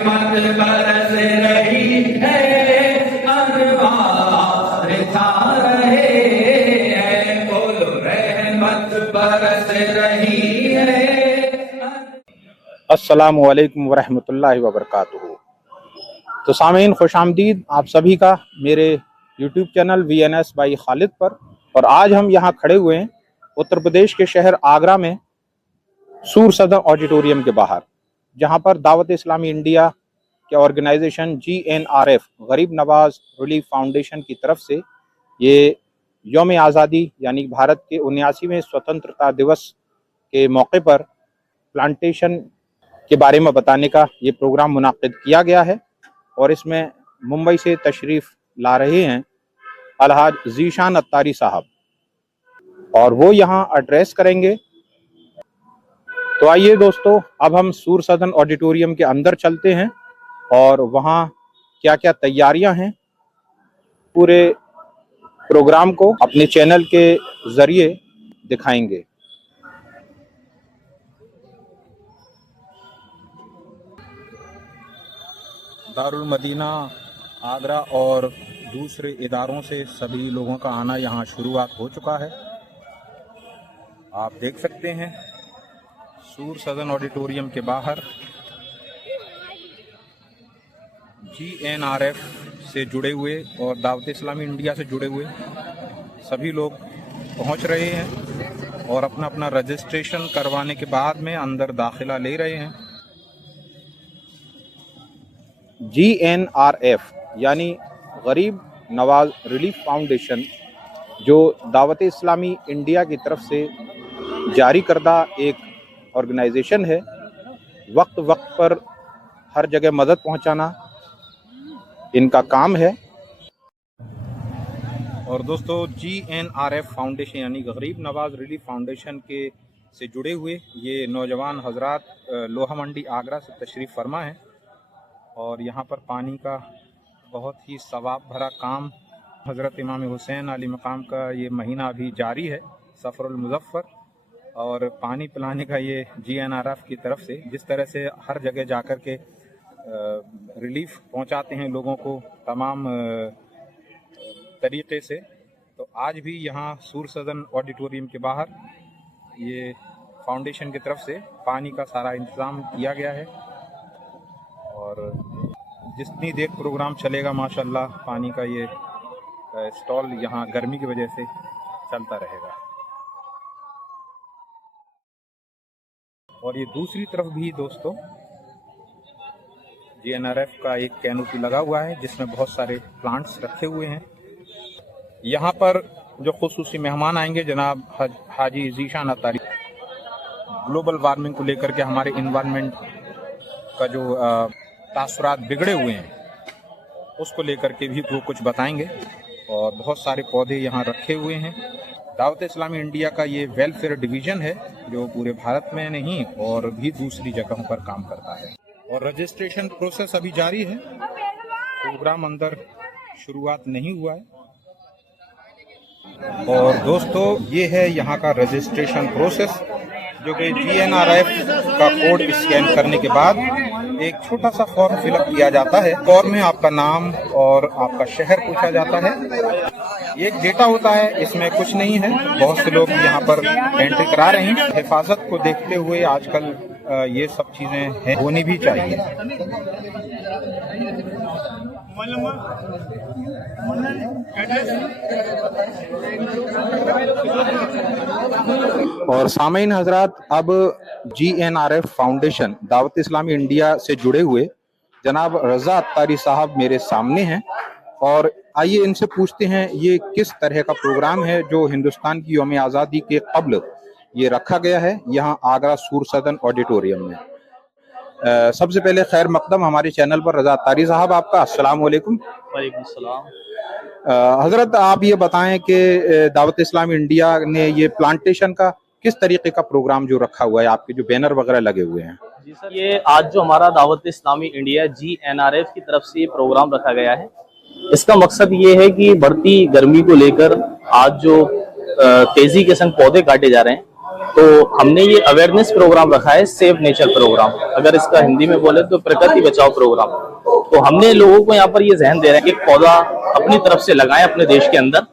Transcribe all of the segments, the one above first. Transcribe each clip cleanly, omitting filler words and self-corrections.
रहमत बरस रही है, अनवार छा रहे हैं, बोलो रहमत बरस रही है। अस्सलामु अलैकुम वरहमतुल्लाहि वबरकातुहू। तो सामीन खुश आमदीद आप सभी का मेरे YouTube channel VNS by Khalid पर। और आज हम यहाँ खड़े हुए हैं उत्तर प्रदेश के शहर आगरा में सूर सदन ऑडिटोरियम के बाहर, जहाँ पर दावत इस्लामी इंडिया के ऑर्गेनाइजेशन GNRF गरीब नवाज रिलीफ फाउंडेशन की तरफ से ये यौम आज़ादी यानी भारत के 79वें स्वतंत्रता दिवस के मौके पर प्लांटेशन के बारे में बताने का ये प्रोग्राम मुनाकिद किया गया है। और इसमें मुंबई से तशरीफ़ ला रहे हैं अलहाज ज़ीशान अत्तारी साहब, और वो यहाँ एड्रेस करेंगे। तो आइए दोस्तों, अब हम सूर सदन ऑडिटोरियम के अंदर चलते हैं और वहाँ क्या क्या तैयारियां हैं पूरे प्रोग्राम को अपने चैनल के ज़रिए दिखाएंगे। दारुल मदीना आगरा और दूसरे इदारों से सभी लोगों का आना यहाँ शुरुआत हो चुका है। आप देख सकते हैं सूर सदन ऑडिटोरियम के बाहर GNRF से जुड़े हुए और दावत इस्लामी इंडिया से जुड़े हुए सभी लोग पहुँच रहे हैं और अपना अपना रजिस्ट्रेशन करवाने के बाद में अंदर दाखिला ले रहे हैं। GNRF यानी गरीब नवाज रिलीफ फाउंडेशन, जो दावत इस्लामी इंडिया की तरफ से जारी करदा एक ऑर्गेनाइजेशन है। वक्त वक्त पर हर जगह मदद पहुंचाना इनका काम है। और दोस्तों, GNRF फाउंडेशन यानी गरीब नवाज रिलीफ फाउंडेशन के से जुड़े हुए ये नौजवान हजरात लोहा मंडी आगरा से तशरीफ़ फरमा है और यहाँ पर पानी का बहुत ही सवाब भरा काम हज़रत इमाम हुसैन अली मकाम का ये महीना अभी जारी है, सफ़रुल मुज़फ़्फ़र, और पानी पिलाने का ये GNRF की तरफ से जिस तरह से हर जगह जाकर के रिलीफ पहुँचाते हैं लोगों को तमाम तरीक़े से, तो आज भी यहाँ सूर सदन ऑडिटोरियम के बाहर ये फाउंडेशन की तरफ से पानी का सारा इंतज़ाम किया गया है। और जितनी देर प्रोग्राम चलेगा माशाल्लाह पानी का ये स्टॉल यहाँ गर्मी की वजह से चलता रहेगा। और ये दूसरी तरफ भी दोस्तों GNRF का एक कैनोपी लगा हुआ है जिसमें बहुत सारे प्लांट्स रखे हुए हैं। यहाँ पर जो खुसूसी मेहमान आएंगे जनाब हाजी ज़ीशान अत्तारी, ग्लोबल वार्मिंग को लेकर के हमारे इन्वायरमेंट का जो तासुरात बिगड़े हुए हैं उसको लेकर के भी वो कुछ बताएंगे। और बहुत सारे पौधे यहाँ रखे हुए हैं। दावत इस्लामी इंडिया का ये वेलफेयर डिवीज़न है जो पूरे भारत में नहीं और भी दूसरी जगहों पर काम करता है। और रजिस्ट्रेशन प्रोसेस अभी जारी है, प्रोग्राम अंदर शुरुआत नहीं हुआ है। और दोस्तों, ये है यहाँ का रजिस्ट्रेशन प्रोसेस, जो कि GNRF का कोड स्कैन करने के बाद एक छोटा सा फॉर्म फिलअप किया जाता है। फॉर्म में आपका नाम और आपका शहर पूछा जाता है। ये एक डेटा होता है, इसमें कुछ नहीं है। बहुत से लोग यहाँ पर एंट्री करा रहे हैं। हिफाजत को देखते हुए आजकल ये सब चीज़ें हैं, होनी भी चाहिए। और सामीन हजरात, अब GNRF foundation Dawat Islami India से जुड़े हुए जनाब रज़ा अत्तारी साहब मेरे सामने हैं और आइए इनसे पूछते हैं ये किस तरह का प्रोग्राम है जो हिंदुस्तान की यौम आज़ादी के क़ब्ल ये रखा गया है यहाँ आगरा सूर सदन ऑडिटोरियम में। सबसे पहले खैर मकदम हमारे चैनल पर रज़ा अत्तारी साहब आपका। अस्सलाम वालेकुम। वालेकुम सलाम। हजरत, आप ये बताएं कि दावत इस्लामी इंडिया ने ये प्लांटेशन का किस तरीके का प्रोग्राम जो रखा हुआ है, आपके जो बैनर वगैरह लगे हुए हैं। जी सर, ये आज जो हमारा दावत इस्लामी इंडिया GNRF की तरफ से ये प्रोग्राम रखा गया है, इसका मकसद ये है कि बढ़ती गर्मी को लेकर आज जो तेजी के संग पौधे काटे जा रहे हैं, तो हमने ये अवेयरनेस प्रोग्राम रखा है, सेव नेचर प्रोग्राम, अगर इसका हिंदी में बोले तो प्रकृति बचाओ प्रोग्राम। तो हमने लोगों को यहाँ पर ये जहन दे रहे हैं कि एक पौधा अपनी तरफ से लगाएं अपने देश के अंदर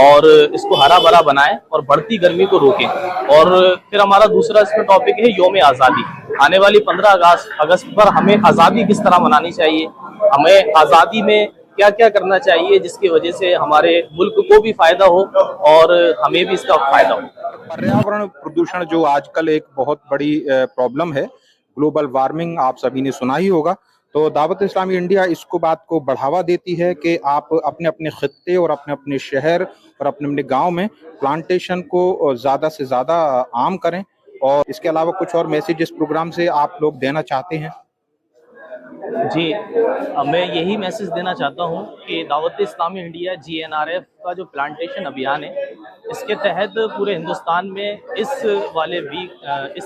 और इसको हरा भरा बनाएं और बढ़ती गर्मी को रोकें। और फिर हमारा दूसरा इसमें टॉपिक है योम आज़ादी। आने वाली 15 अगस्त पर हमें आज़ादी किस तरह मनानी चाहिए, हमें आज़ादी में क्या क्या करना चाहिए जिसकी वजह से हमारे मुल्क को भी फायदा हो और हमें भी इसका फायदा हो। पर्यावरण प्रदूषण जो आजकल एक बहुत बड़ी प्रॉब्लम है, ग्लोबल वार्मिंग आप सभी ने सुना ही होगा। तो दावत इस्लामी इंडिया इसको बात को बढ़ावा देती है कि आप अपने अपने खित्ते और अपने अपने शहर और अपने अपने गांव में प्लांटेशन को ज़्यादा से ज़्यादा आम करें। और इसके अलावा कुछ और मैसेज इस प्रोग्राम से आप लोग देना चाहते हैं? जी, मैं यही मैसेज देना चाहता हूँ कि दावत इस्लामी इंडिया GNRF का जो प्लांटेशन अभियान है, इसके तहत पूरे हिंदुस्तान में इस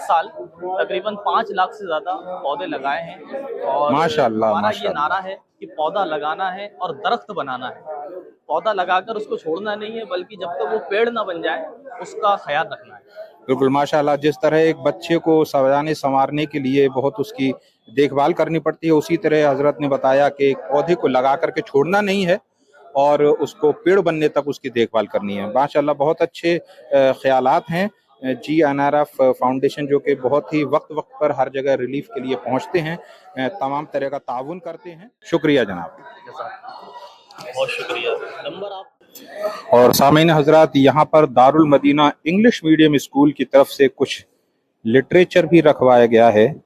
साल तकरीबन 5 लाख से ज़्यादा पौधे लगाए हैं। और माशाअल्लाह, हमारा ये माशाअल्लाह। नारा है कि पौधा लगाना है और दरख्त बनाना है। पौधा लगाकर उसको छोड़ना नहीं है, बल्कि जब तक वो पेड़ ना बन जाए उसका ख्याल रखना है। बिल्कुल माशाल्लाह, जिस तरह एक बच्चे को सजाने संवारने के लिए बहुत उसकी देखभाल करनी पड़ती है, उसी तरह हजरत ने बताया कि एक पौधे को लगा करके छोड़ना नहीं है और उसको पेड़ बनने तक उसकी देखभाल करनी है। माशाल्लाह, बहुत अच्छे ख्यालात हैं। GNRF फाउंडेशन जो कि बहुत ही वक्त वक्त पर हर जगह रिलीफ के लिए पहुंचते हैं, तमाम तरह का ताउन करते हैं। शुक्रिया जनाब, बहुत शुक्रिया। नंबर आप। और सामीन हजरात, यहाँ पर Darul Madina English medium school की तरफ से कुछ लिटरेचर भी रखवाया गया है,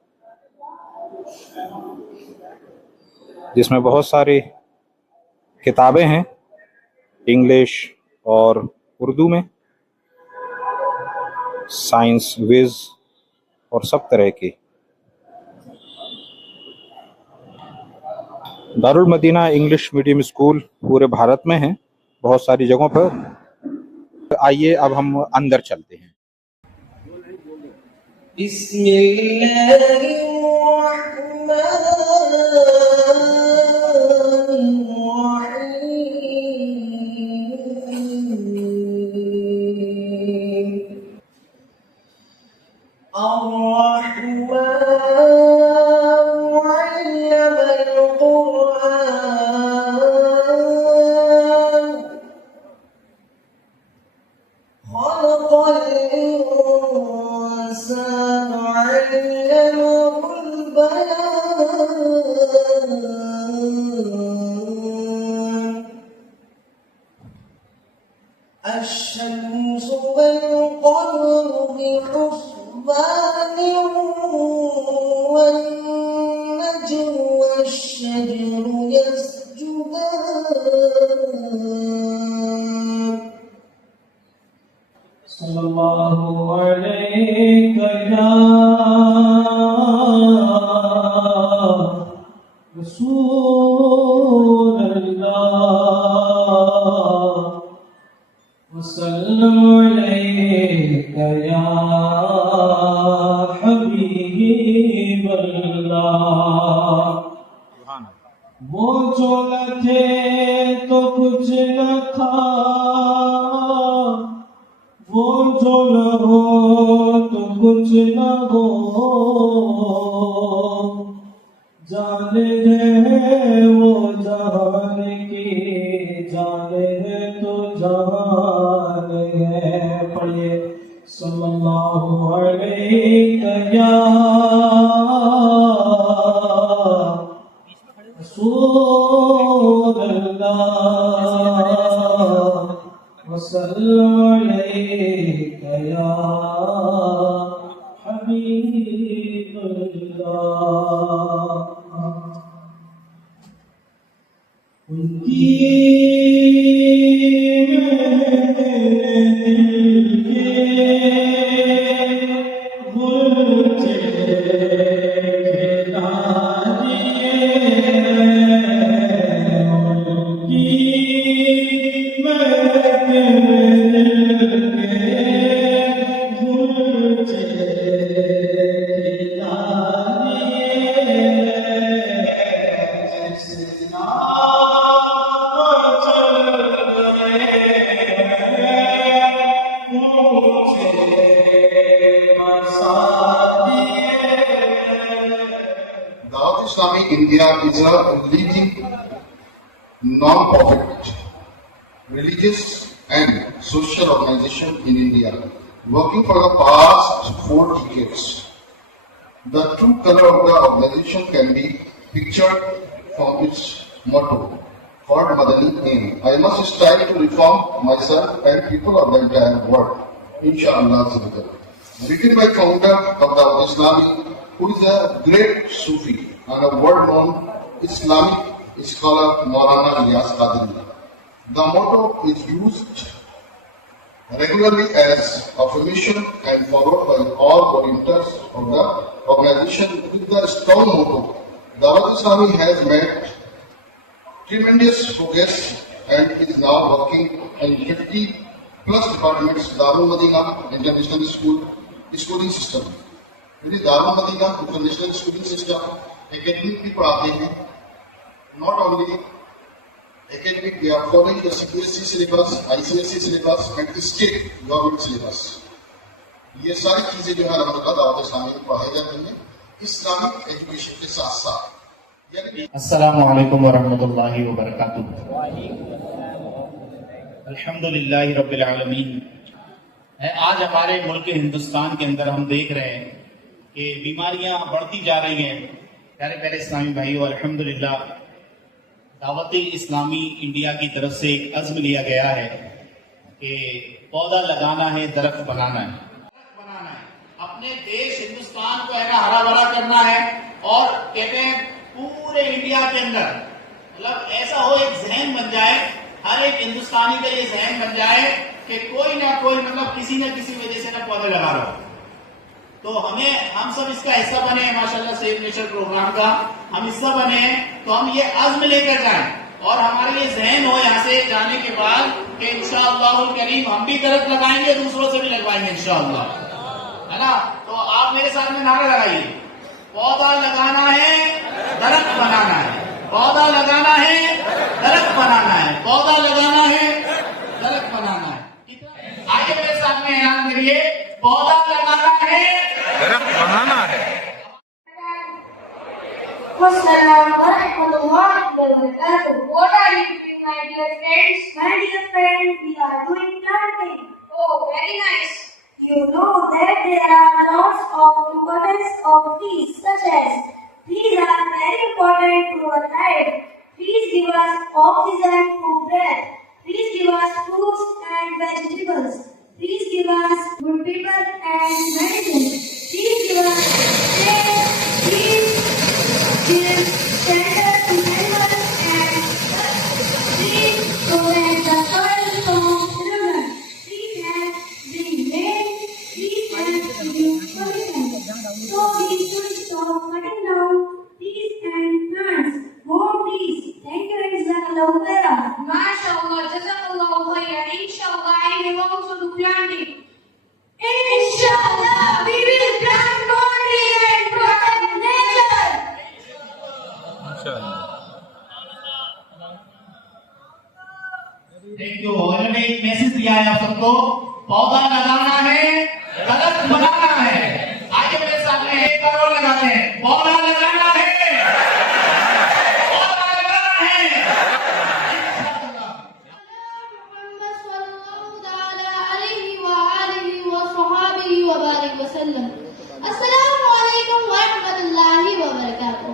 जिसमें बहुत सारी किताबें हैं इंग्लिश और उर्दू में, साइंस, विज और सब तरह की। Darul Madina English medium school पूरे भारत में है, बहुत सारी जगहों पर। आइए अब हम अंदर चलते हैं। الشمس والقمر بحسبان والنجم والشجر يسجدان صلى الله عليك يا رسول الله وسلم عليك يا حبيب الله وہ جو نہ تھے تو کچھ نہ تھا وہ جو نہ ہو تو کچھ نہ ہو جان ہے وہ جہان کی جان ہے تو جہان ہے پڑھیے صلی اللہ علیہ یا رسول اللہ وسلم علیک یا حبیب اللہ ان کی India is a leading non-profit religious and social organization in India, working for the past 4 decades. The true color of the organization can be pictured from its motto, called Madani Aim. I must strive to reform myself and people of the entire world. Inshallah. Written by founder of the Islamic, who is a great Sufi and a world-known Islamic scholar, Maulana Ilyas Qadri. The motto is used regularly as affirmation and followed by all volunteers of the organization with the strong motto. Dawat Islami has made tremendous progress and is now working in 50 plus departments. Darul Madina International School schooling system. Darul Madina International Schooling System academic भी पढ़ाते हैं. Not only academic, we are following the CBSE syllabus, ICSE syllabus and state government syllabus. ये सारी चीजें जो है अलहमदुलिल्लाह दावत इस्लामी में पढ़ाई जाती हैं इस्लामिक एजुकेशन के साथ साथ. अस्सलामु अलैकुम वरहमतुल्लाहि वबरकातुहू. अल्हम्दुलिल्लाहि रब्बिल आलमीन. आज हमारे मुल्क हिंदुस्तान के अंदर हम देख रहे हैं कि बीमारियां बढ़ती जा रही हैं. प्यारे प्यारे इस्लामी भाइयों, अल्हम्दुलिल्लाह दावत इस्लामी इंडिया की तरफ से एक अज़्म लिया गया है कि पौधा लगाना है, दरख्त बनाना है. अपने देश हिंदुस्तान को है ना हरा भरा करना है. और कहते हैं पूरे इंडिया के अंदर मतलब ऐसा हो, एक जहन बन जाए, हर एक हिंदुस्तानी का ये जहन बन जाए कि कोई ना कोई मतलब किसी न किसी वजह से ना पौधे लगा रहा हो. तो हम सब इसका हिस्सा बने. माशाल्लाह सेव नेचर प्रोग्राम का हम हिस्सा बने हैं, तो हम ये अज़्म लेकर जाएं और हमारा ये जहन हो यहाँ से जाने के बाद कि इंशाअल्लाहुल करीम हम भी दरख्त लगाएंगे, दूसरों से भी लगवाएंगे इंशाअल्लाह, है ना. तो आप मेरे साथ में नारा लगाइए, पौधा लगाना है, दरख्त बनाना है. पौधा लगाना है, दरख्त बनाना है. पौधा लगाना है, दरख्त बनाना है. आगे मेरे साथ में याद करिए, पौधा लगाना है, दरख्त बनाना है. Assalamu alaikum wa barakatuh. What are you doing, my dear friends? My dear friends, we are doing planting. Oh, very nice. You know that there are lots of importance of trees, such as trees are very important to our life. Trees give us oxygen to breathe. Trees give us fruits and vegetables. Trees give us good people and medicine. Trees give us shade. Trees give shelter to animals and trees prevent the soil from erosion. Trees help bring rain. Trees help reduce pollution. So we should stop cutting down trees and plants. More trees. Thank you, Jazakallahu khairan. MashaAllah, Jazakallahu khairan. Inshallah, I will also do planting. Inshallah, we will plant more trees and protect nature. Thank you. उन्होंने एक message दिया है आप सबको, पौधा लगाना है, दरख्त बनाना है. आगे मेरे साथ में एक बार और लगाते हैं, पौधा लगाना है, पौधा लगाना है. Muhammad sallallahu ta'ala alayhi wa alihi wa sahbihi wa barik wa sallam. Assalamu alaikum wa rahmatullahi wa barakatuh.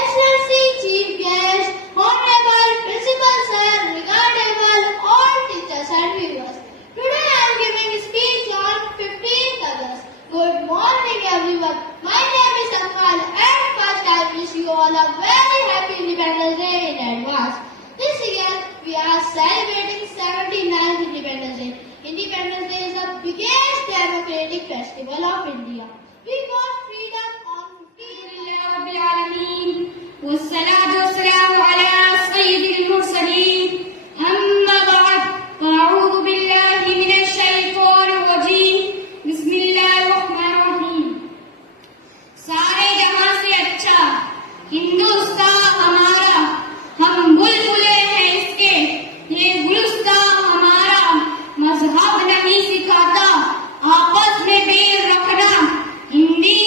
Excellency, Chief Guest, Honorable Principal Sir, regardable all teachers and viewers. Today I am giving a speech on 15th August. Good morning everyone. My name is Akmal and first I wish you all a very happy Independence Day in advance. This year we are celebrating 79th Independence Day. Independence Day is the biggest democratic festival of India. We got freedom on 15th August. والصلاة والسلام على سيد المرسلين. أما بعد فأعوذ بالله من الشيطان الرجيم. بسم الله الرحمن الرحيم. सारे जहां से अच्छा हिंदुस्तान हमारा, हम बुलबुले हैं इसके, ये गुलिस्तान हमारा. मजहब नहीं सिखाता आपस में बेर रखना, हिंदी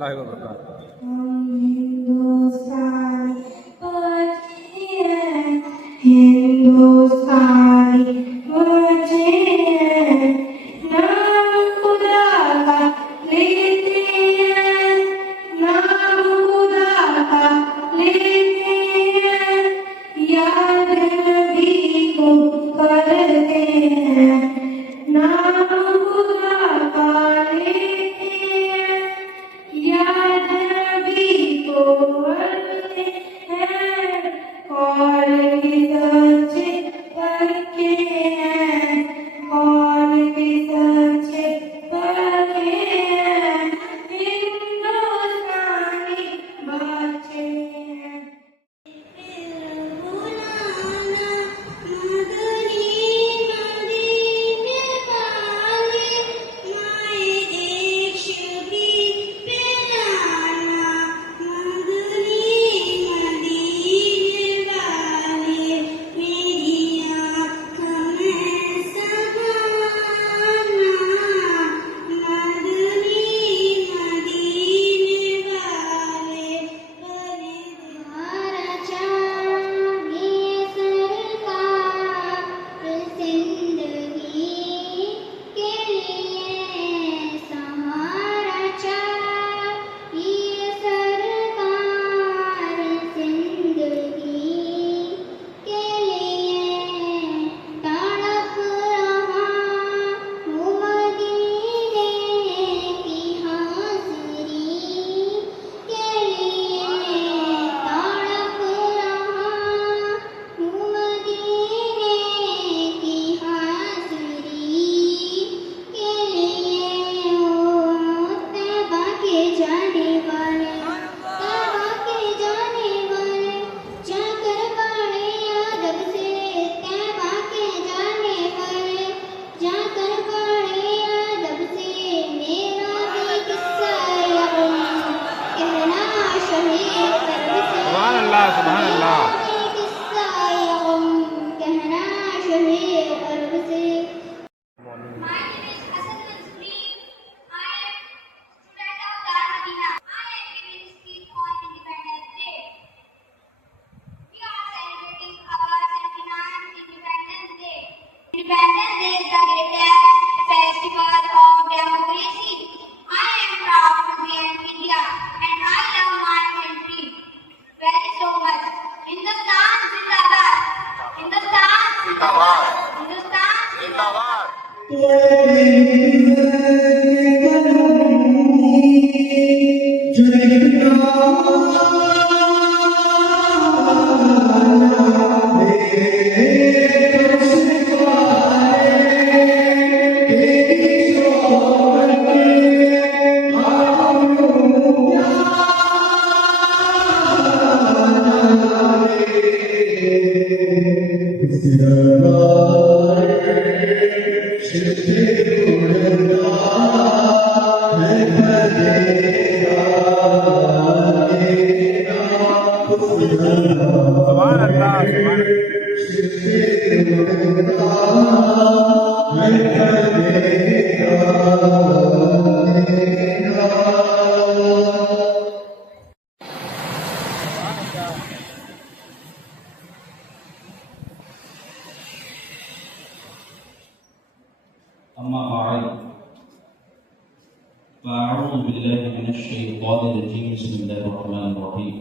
रहमतुल्लाहि व बरकातुहू। हिंदुस्तानी बचे हैं, नाम खुदा का लेते हैं, नाम खुदा का लेते हैं, याद नबी को करते हैं, नाम खुदा का लेते हैं, याद नबी को करते हैं, कौन की सच्चे पक्के हैं, कौन की सच्चे पक्के हैं, हिंदुस्तानी बचे हैं। सुभान अल्लाह। My name is Hassan Mansoori. I am student of Dar Madina. I am giving speech on Independence Day. We are celebrating our 79th Independence Day. Independence Day is the greatest festival of democracy. I am proud to be an Indian and I love my country very so much. Hindustan Zindabad. Hindustan Zindabad. Hindustan Zindabad. सुभान अल्लाह, सुभान أما بعد فأعوذ بالله من الشيطان الرجيم بسم الله الرحمن الرحيم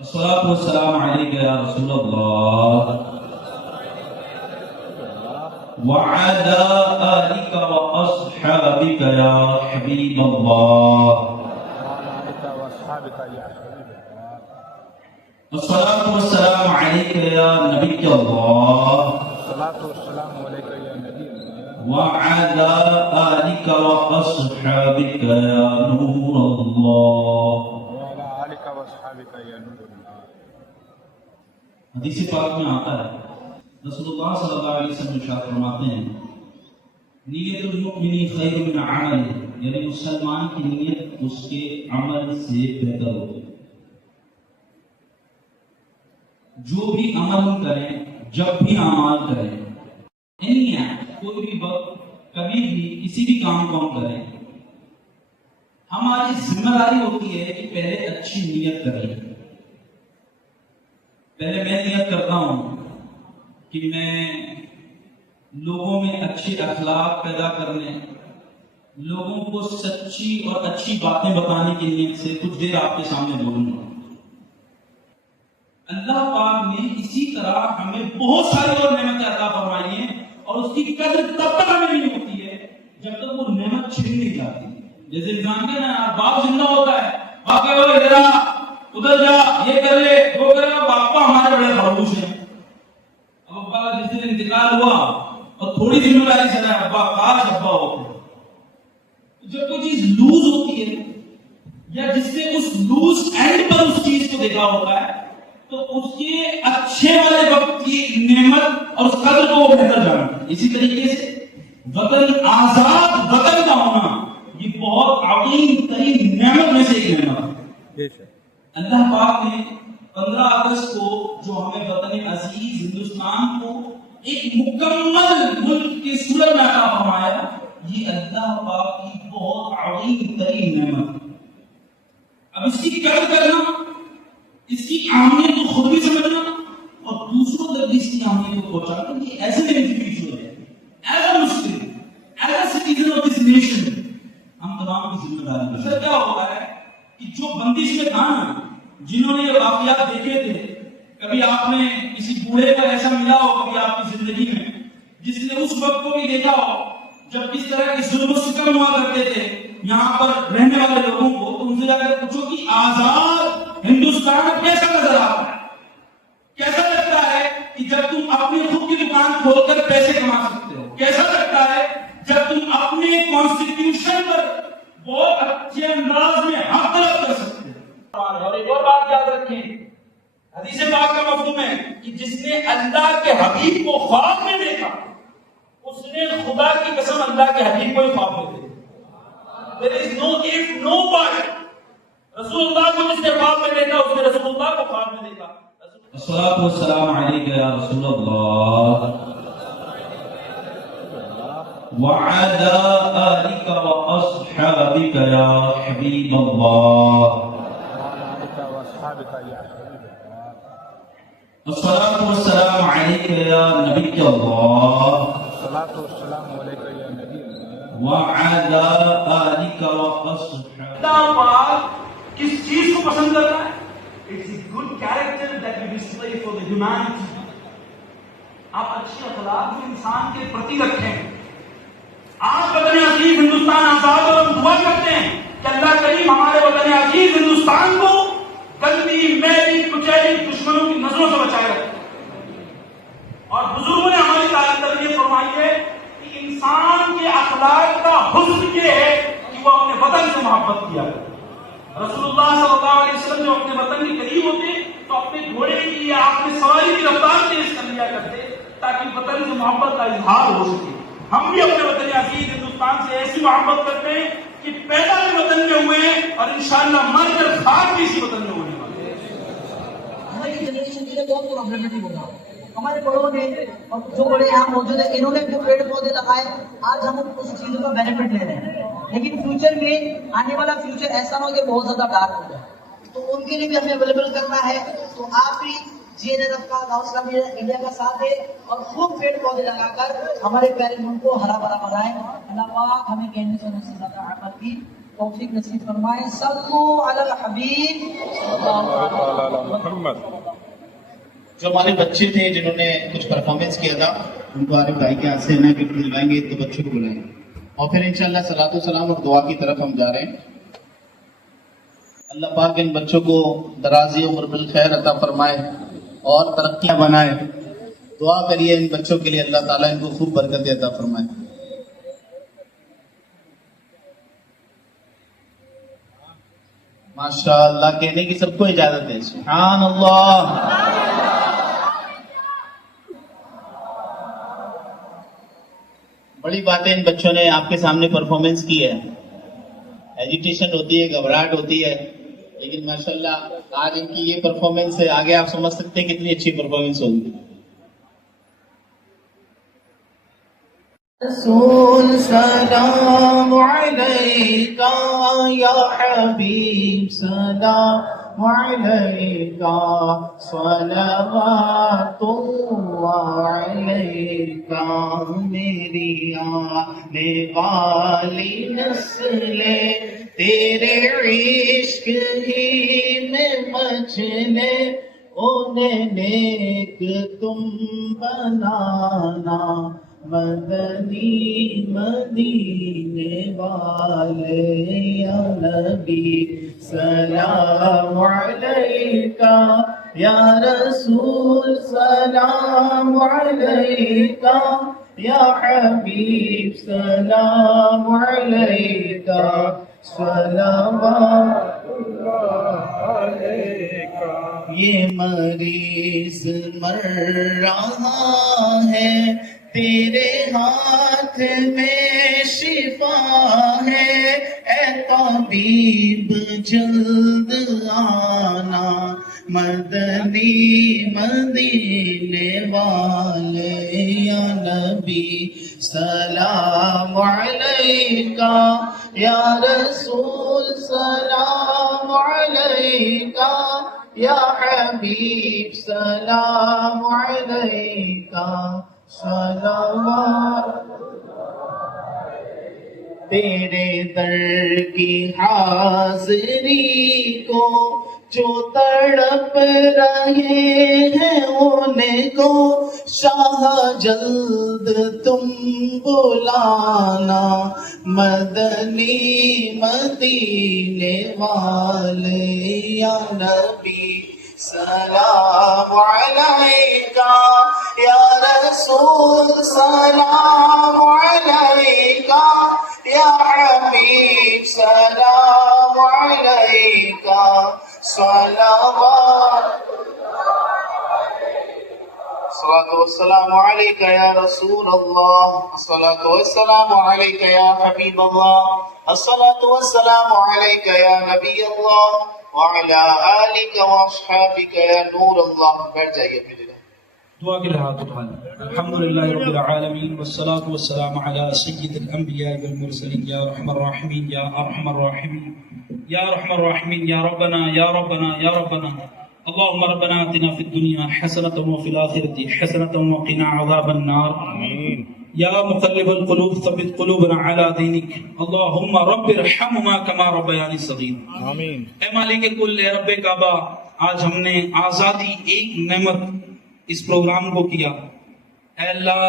الصلاة والسلام عليك يا رسول الله وعلى آلك وأصحابك يا حبيب الله الصلاة والسلام عليك يا نبي الله وعلى آلك وأصحابك يا نور الله. حدیث پاک میں آتا ہے رسول اللہ صلی اللہ علیہ وسلم ارشاد فرماتے ہیں نیت المؤمن خیر من عمل، یعنی مسلمان کی نیت اس کے عمل سے بہتر ہوتی ہے. جو بھی عمل کریں، جب بھی اعمال کریں، کوئی بھی وقت کبھی بھی کسی بھی کام کو ہم کریں हमारी जिम्मेदारी होती है कि पहले अच्छी नीयत करें। पहले मैं नियत करता हूं कि मैं लोगों में अच्छे अखलाक पैदा करने, लोगों को सच्ची और अच्छी बातें बताने की नीयत से कुछ देर आपके सामने बोलूंगा। अल्लाह पाक ने इसी तरह हमें बहुत सारी और नेमतें अता फरमाई हैं और उसकी कदर तब तक हमें नहीं होती है जब तक वो नेमत छिन नहीं जाती। जैसे इंसान के ना बाप जिंदा होता है, बाप कहे जरा उधर जा, ये कर ले, वो कर ले, बापा हमारे बड़े खरगोश हैं। अब अब्बा का जिस दिन इंतकाल हुआ और थोड़ी जिम्मेदारी से रहा अब्बा, काश अब्बा होते। जब कोई चीज लूज होती है या जिसने उस लूज एंड पर उस चीज को देखा होता है तो उसके अच्छे वाले वक्त की नेमत और उस कदर को वो बेहतर जानता है। इसी तरीके से वतन, आजाद वतन का होना ये बहुत अजीम तरीन नेमत में से एक नेमत है। अल्लाह पाक ने 15 अगस्त को जो हमें वतन अजीज हिंदुस्तान को एक मुकम्मल मुल्क की सूरत में अता फरमाया, ये अल्लाह पाक की बहुत अजीम तरीन नेमत। अब इसकी कदर करना, इसकी अहमियत को खुद भी समझना और दूसरों तक इसकी अहमियत को पहुंचाना, ये एज एन इंडिविजुअल है, as a Muslim, as a citizen of this nation हम तमाम की जिम्मेदारी है। सर क्या होता है कि जो बंदिश में था ना, जिन्होंने ये वाकयात देखे थे, कभी आपने किसी बूढ़े को ऐसा मिला हो कभी आपकी जिंदगी में जिसने उस वक्त को भी देखा हो जब किस तरह के जुल्म सितम हुआ करते थे यहाँ पर रहने वाले लोगों को, तो उनसे जाकर पूछो कि आजाद हिंदुस्तान कैसा नजर आता है, कैसा लगता है कि जब तुम अपनी खुद की दुकान खोलकर पैसे कमा सकते हो, कैसा लगता है जब तुम अपने कॉन्स्टिट्यूशन पर बहुत अच्छे अंदाज में हक तलब कर सकते हो। और एक और बात याद रखें, हदीस पाक का मफहूम है कि जिसने अल्लाह के हबीब को ख्वाब में देखा उसने खुदा की कसम अल्लाह के हबीब को ही ख्वाब में देखा। There is no if, no but. रसूलुल्लाह को जिसने ख्वाब में देखा उसने रसूलुल्लाह को ख्वाब में देखा। अस्सलातु वस्सलामु अलैका या रसूलल्लाह व अला आलिका व अस्हाबिका या हबीबल्लाह। अस्सलातु वस्सलामु अलैका या नबियल्लाह व अला आलिका व अस्हाबिका। किस चीज को पसंद करता है? It's a good character that you display for the humanity. आप अच्छे अखलाक जो इंसान के प्रति रखें। आप वतन अजीज हिंदुस्तान आजाद और हम दुआ करते हैं कि अल्लाह करीम हमारे वतन अजीज हिंदुस्तान को गंदी, मैली, कुचैली दुश्मनों की नजरों से बचाए रखे। और बुजुर्गों ने हमारी तरबियत फरमाई है कि इंसान के अखलाक का हुस्न ये है कि वो अपने वतन से मोहब्बत किया। रसूलुल्लाह सल्लल्लाहु अलैहि वसल्लम जो अपने वतन के करीब होते तो अपने घोड़े की या अपने सवारी की रफ्तार तेज कर लिया करते ताकि वतन से मोहब्बत का इजहार हो सके। हम भी अपने वतन अजीज हिंदुस्तान से ऐसी मोहब्बत करते हैं कि पैदा भी वतन में हुए हैं और इंशाअल्लाह मर कर खाक भी इसी वतन में होने वाले हैं। हमारी जनरेशन के लिए बहुत प्रॉब्लमेटिक होगा। हमारे बड़ों ने और जो बड़े यहाँ मौजूद है इन्होंने जो पेड़ पौधे लगाए, आज हम उस चीजों का बेनिफिट ले रहे हैं, लेकिन फ्यूचर में आने वाला फ्यूचर ऐसा ना हो कि बहुत ज्यादा डार्क हो जाए, तो उनके लिए भी हमें अवेलेबल करना है। तो आप भी JNRF का, गाउस इंडिया का साथ है और खूब पेड़ पौधे लगाकर हमारे प्यारे मुल्क को हरा भरा बनाए। अल्लाह पाक हमें कहने से ज्यादा अमल की तौफीक नसीब फरमाए। सल्लु अलल हबीब मुहम्मद। जो हमारे बच्चे थे जिन्होंने कुछ परफॉर्मेंस किया था उनको आरिफ भाई के हाथ से ना गिफ्ट दिलवाएंगे, तो बच्चों को बुलाएंगे और फिर इंशाअल्लाह सलातो सलाम और दुआ की तरफ हम जा रहे हैं। अल्लाह पाक इन बच्चों को दराज़ी उम्र बिल खैर अता फरमाए और तरक्कियां बनाए। दुआ करिए इन बच्चों के लिए, अल्लाह ताला इनको खूब बरकत अता फरमाए। माशाअल्लाह कहने की सबको इजाजत है। सुभान अल्लाह। बड़ी बातें इन बच्चों ने आपके सामने परफॉर्मेंस की है। एजिटेशन होती है, घबराहट होती है, लेकिन माशाल्लाह आज इनकी ये परफॉर्मेंस है, आगे आप समझ सकते हैं कितनी अच्छी परफॉर्मेंस होगी। رسول سلام علیکہ یا حبیب سلام علیکہ صلوات اللہ علیکہ میری آنے والی نسلیں تیرے عشق ہی میں مچلے انہیں نیک تم بنانا مدنی مدینے والے یا نبی سلام علیکہ یا رسول سلام علیکہ یا حبیب سلام علیکہ صلوات یہ مریض مر رہا ہے تیرے ہاتھ میں شفا ہے اے طبیب جلد آنا مدنی مدینے والے یا نبی سلام علیکہ یا رسول سلام علیکہ یا حبیب سلام علیکہ صلوات تیرے در کی حاضری کو جو تڑپ رہے ہیں انہیں کو شاہ جلد تم بلانا مدنی مدینے والے یا نبی سلام علیکہ یا رسول سلام علیکہ یا حبیب سلام علیکہ صلوات الصلاة والسلام عليك يا رسول الله الصلاة والسلام عليك يا حبيب الله الصلاة والسلام عليك يا نبي الله وعلى آلك وأصحابك يا نور الله بیٹھ جائیے میرے دعا کے لحاظ اٹھائیں الحمدللہ رب العالمین والصلاة والسلام على سید الانبیاء والمرسلین یا رحم الراحمین یا ارحم الراحمین یا رحم الراحمین یا ربنا یا ربنا یا ربنا اللهم ربنا آتنا في الدنيا حسنة وفي الآخرة حسنة وقنا عذاب النار آمين يا مقلب القلوب ثبت قلوبنا على دينك اللهم رب ارحمهما كما ربياني صغيرا آمين اے مالک کل اے رب کعبہ آج ہم نے آزادی ایک نعمت اس پروگرام کو کیا اے اللہ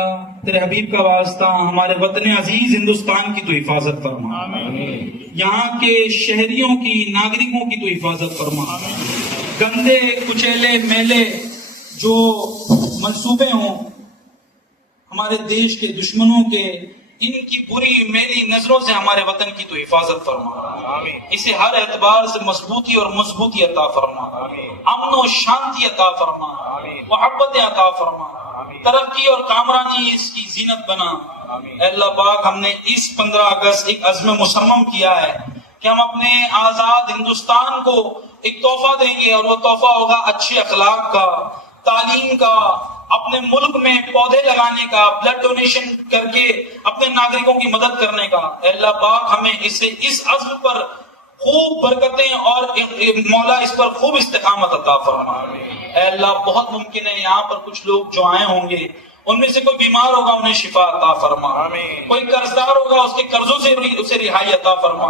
تیرے حبیب کا واسطہ ہمارے وطن عزیز ہندوستان کی تو حفاظت فرما آمین یہاں کے شہریوں کی ناگرکوں کی تو حفاظت فرما آمین گندے کچیلے میلے جو منصوبے ہوں ہمارے دیش کے دشمنوں کے ان کی بری میلی نظروں سے ہمارے وطن کی تو حفاظت فرما آمین اسے ہر اعتبار سے مضبوطی اور مضبوطی عطا فرما آمین امن و شانتی عطا فرما آمین محبت عطا فرما آمین ترقی اور کامرانی اس کی زینت بنا آمین اے اللہ پاک ہم نے اس 15 اگست ایک عزم مصمم کیا ہے کہ ہم اپنے آزاد ہندوستان کو ایک تحفہ دیں گے اور وہ تحفہ ہوگا اچھے اخلاق کا تعلیم کا اپنے ملک میں پودے لگانے کا بلڈ ڈونیشن کر کے اپنے ناگرکوں کی مدد کرنے کا اے اللہ پاک ہمیں اس عزم پر خوب برکتیں اور مولا اس پر خوب استقامت عطا فرما اے اللہ بہت ممکن ہے یہاں پر کچھ لوگ جو آئے ہوں گے ان میں سے کوئی بیمار ہوگا انہیں شفا عطا فرما کوئی قرضدار ہوگا اس کے قرضوں سے اسے رہائی عطا فرما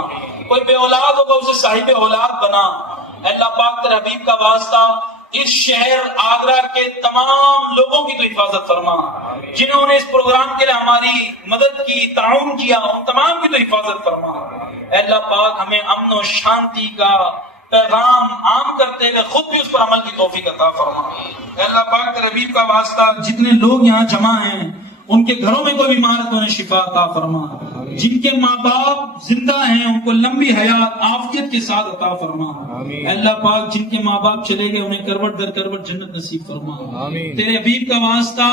کوئی بے اولاد ہوگا اسے صاحب اولاد بنا اے اللہ پاک تیرے حبیب کا واسطہ اس شہر آگرہ کے تمام لوگوں کی تو حفاظت فرما جنہوں نے اس پروگرام کے لیے ہماری مدد کی تعاون کیا ان تمام کی تو حفاظت فرما اے اللہ پاک ہمیں امن و شانتی کا پیغام عام کرتے ہوئے خود بھی اس پر عمل کی توفیق عطا فرما اے اللہ پاک تیرے حبیب کا واسطہ جتنے لوگ یہاں جمع ہیں ان کے گھروں میں کوئی بیمار تو انہیں شفا عطا فرما جن کے ماں باپ زندہ ہیں ان کو لمبی حیات عافیت کے ساتھ عطا فرما اے اللہ پاک جن کے ماں باپ چلے گئے انہیں کروٹ در کروٹ جنت نصیب فرما تیرے حبیب کا واسطہ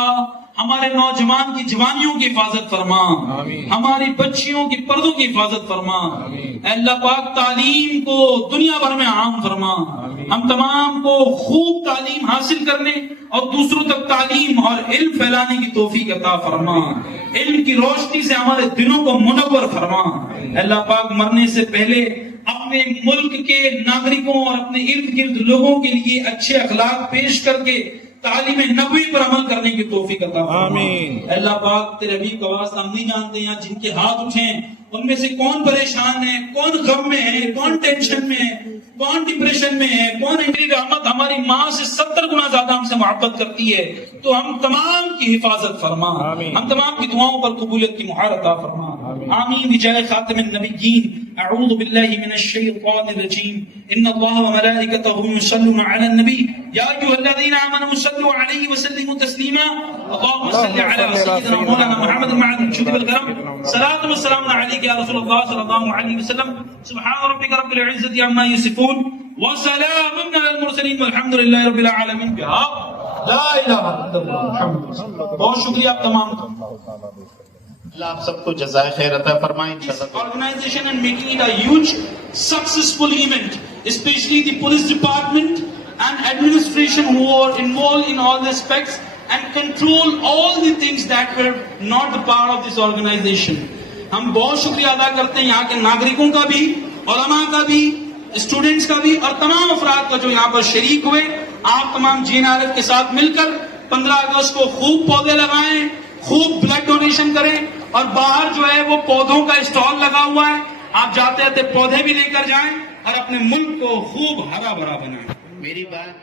ہمارے نوجوان کی جوانیوں کی حفاظت فرما، ہماری بچیوں کی پردوں کی حفاظت فرما، اے اللہ پاک تعلیم کو دنیا بھر میں عام فرما، ہم تمام کو خوب تعلیم حاصل کرنے اور دوسروں تک تعلیم اور علم پھیلانے کی توفیق عطا فرما، علم کی روشنی سے ہمارے دلوں کو منور فرما۔ اے اللہ پاک مرنے سے پہلے اپنے ملک کے ناگرکوں اور اپنے ارد گرد لوگوں کے لیے اچھے اخلاق پیش کر کے تعلیم نبوی پر عمل کرنے کی توفیق عطا فرما۔ آمین۔ اللہ پاک تیرے حبیب کا واسطہ ہم نہیں جانتے ہیں جن کے ہاتھ اٹھے ان میں سے کون پریشان ہے، کون غم میں ہے، کون ٹینشن میں ہے، کون ڈپریشن میں ہے، کون انٹری رحمت ہماری ماں سے 70 گنا زیادہ ہم سے محبت کرتی ہے، تو ہم تمام کی حفاظت فرما، ہم تمام کی دعاؤں پر قبولیت کی مہار عطا فرما۔ آمین بجائے خاتم النبیین۔ اعوذ باللہ من الشیطان الرجیم۔ ان اللہ وملائکتہ یصلون علی النبی یا ایھا الذین آمنوا صلوا علیہ وسلموا تسلیما۔ اللهم صل علی سیدنا مولانا محمد وعلى الجود والکرم۔ صلاۃ والسلام علیک یا رسول اللہ صلی اللہ علیہ وسلم۔ سبحان ربک رب العزۃ عما یصفون وسلام علی المرسلین والحمد للہ رب العالمین۔ لا الہ الا اللہ۔ بہت شکریہ آپ تمام کا۔ اللہ آپ سب کو جزائے خیر عطا فرمائے انشاءاللہ۔ Organization and making it a huge successful event, especially the police department and administration who are involved in all the aspects and control all the things that were not the part of this organization. ہم بہت شکریہ ادا کرتے ہیں یہاں کے ناگرکوں کا بھی، علماء کا بھی، اسٹوڈنٹس کا بھی، اور تمام افراد کا جو یہاں پر شریک ہوئے۔ آپ تمام GNRF کے ساتھ مل کر 15 اگست کو خوب پودے لگائیں، خوب بلڈ ڈونیشن کریں، اور باہر جو ہے وہ پودوں کا اسٹال لگا ہوا ہے، آپ جاتے آتے پودے بھی لے کر جائیں اور اپنے ملک کو خوب ہرا بھرا بنائیں۔ میری بات